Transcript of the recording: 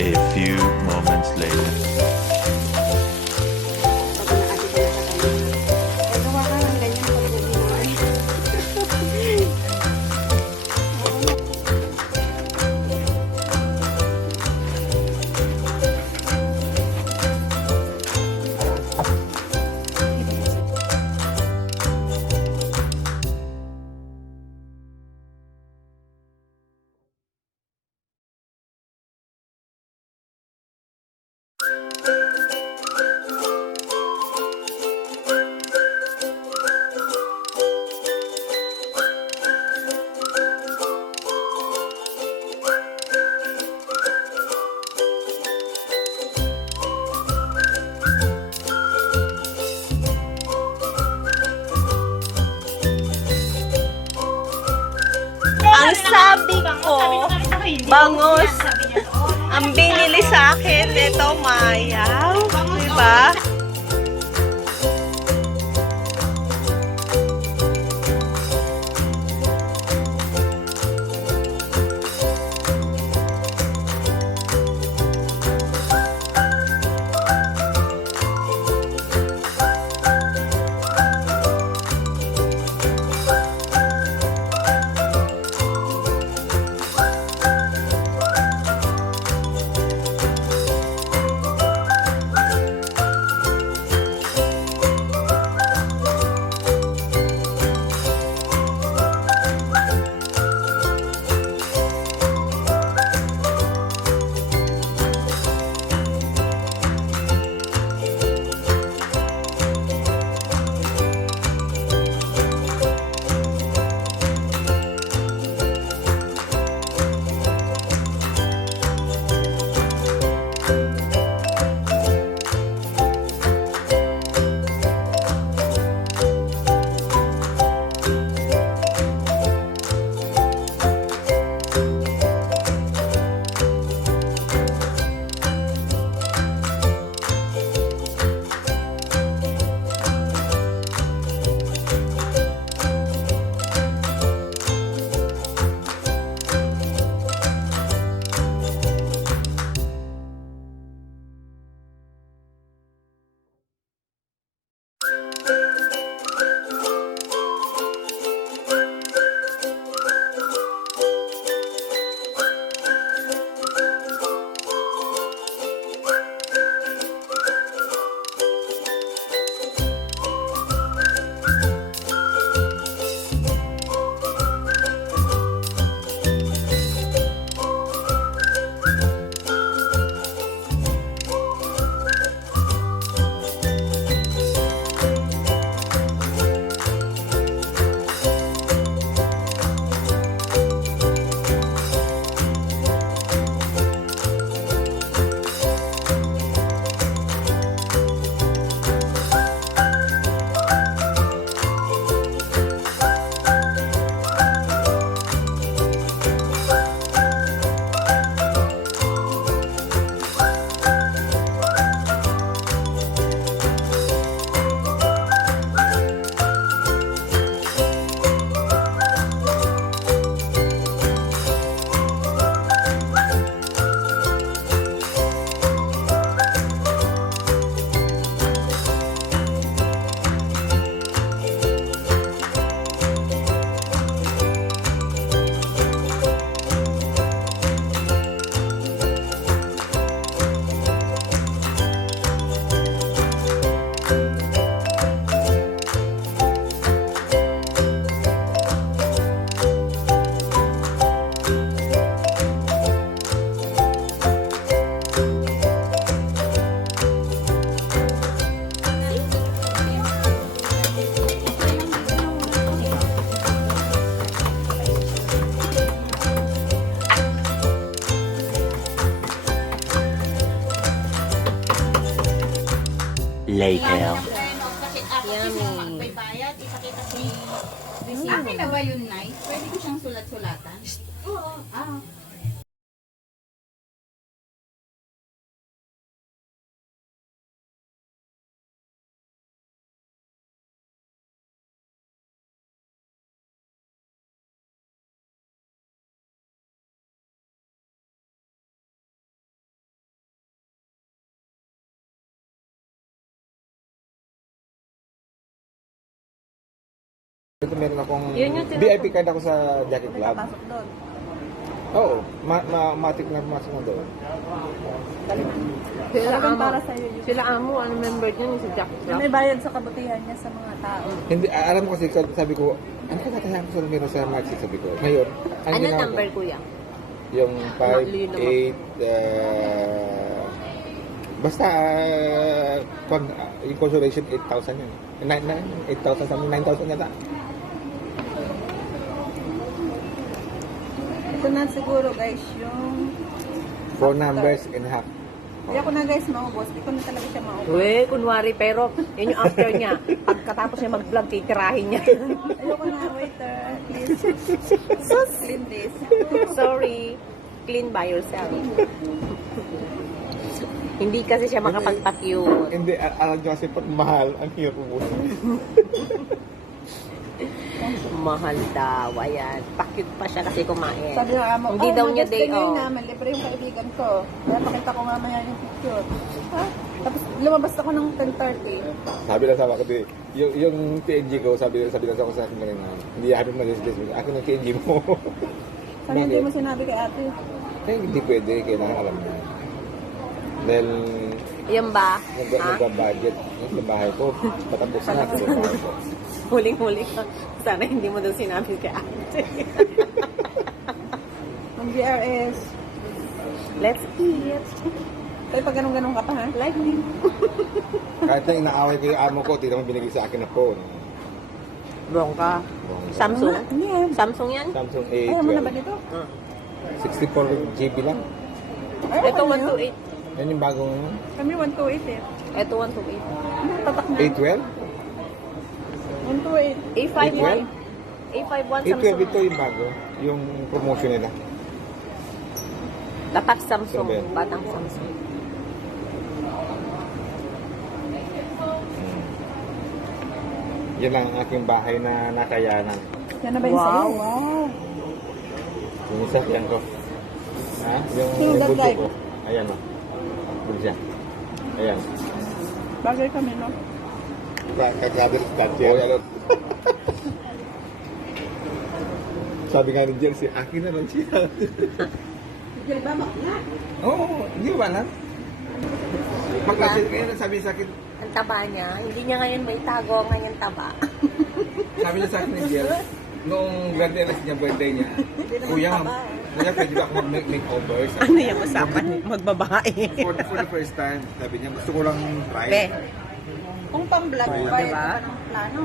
A few moments later. Ang sabi ko, bangus. Ang binili sa akin, ito mayaw. Diba? later. May bayad, ipakita si... Akin na ba yun, Nay? Pwede ko siyang sulat-sulatan? Oo. Ah. Ito meron akong VIP card ako sa Jacket Club. Pasok doon. Oo, matik na pumasok na doon. Sila amo, ano member niya sa Jack Club? May bayad sa kabutihan niya sa mga tao. Hindi, alam mo kasi, sabi ko, ano ka tatayan ko sa numero sa Maxi, sabi ko. Ngayon, ang Ano ginawa ko, number, kuya? yung 5, 8, basta, pag yung consolation, 8,000 yun. 8,000 something, 9,000 yata. Ito na siguro guys, yung... 4 numbers and a half. Hindi ako na guys maubos. Hindi ko na talaga siya maubos. Uwe, kunwari, pero yun yung after niya. Pagkatapos niya mag-vlog, titirahin niya. Ayoko na, waiter. Please. Clean this. Sorry. Clean by yourself. Hindi kasi siya makapagpa-cute. Hindi, alam nyo kasi pag mahal, ang hirap ubusin. Mahal daw. Ayan. Pa-cute pa siya kasi kumain. Sabi ng amo, Hindi daw niya day off. off. Naman, libre yung kaibigan ko. Kaya pakita ko nga maya yung picture. Ha? Tapos lumabas ako ng 10:30. Sabi lang sa akin, yung TNG ko, sabi lang ako sa akin kanina, hindi happy mag-discuss. Akin ang TNG mo. Sabi hindi mo sinabi kay ate. Hindi pwede, kailangan alam niya. Dahil Yan ba? nag-budget sa bahay ko, patapos na sa bahay ko. Huling-huli ka. Sana hindi mo daw sinabi kay ate. Ang BRS. Let's eat. Kaya pag ganun-ganun ka pa ha? Like me. Kahit na inaaway ko yung amo ko, hindi naman binigay sa akin na phone. Wrong ka. Samsung? Hindi eh. Samsung yan? Samsung Ayaw mo na ba A12. dito? 64 GB lang. Ito 128. Yan yung bagong Kami 128 eh. Ito 128. Tatak na. A12? 128. A51. A51 A12 Samsung. ito yung bago, yung promotion nila. Tatak Samsung. Sabi. Batang Samsung. Yan lang ang aking bahay na nakayanan. Yan na ba yung Wow. sa'yo? Wow. Yung isa, yan ko. Ha? Yung Sino that bulto guy? ko. Ayan o. Bulsa. Ayan. Bagay kami no? Kakadir start yan. Oh, yan. Sabi nga ni Jersey, akin na lang siya. Hindi ba makna? Oo, hindi ba na? Magkasya ngayon, sabi sa akin, Ang taba niya. Hindi niya ngayon may tago ang kanyang taba. sabi niya sa akin ni Jersey, noong birthday niya, birthday niya, kuya, kuya, pwede ba ako mag-makeover? Ano yung usapan? Magbabae. For the first time, sabi niya, gusto ko lang try. Be. Kung pang-vlog, Diba? bayad ka pa ng plano.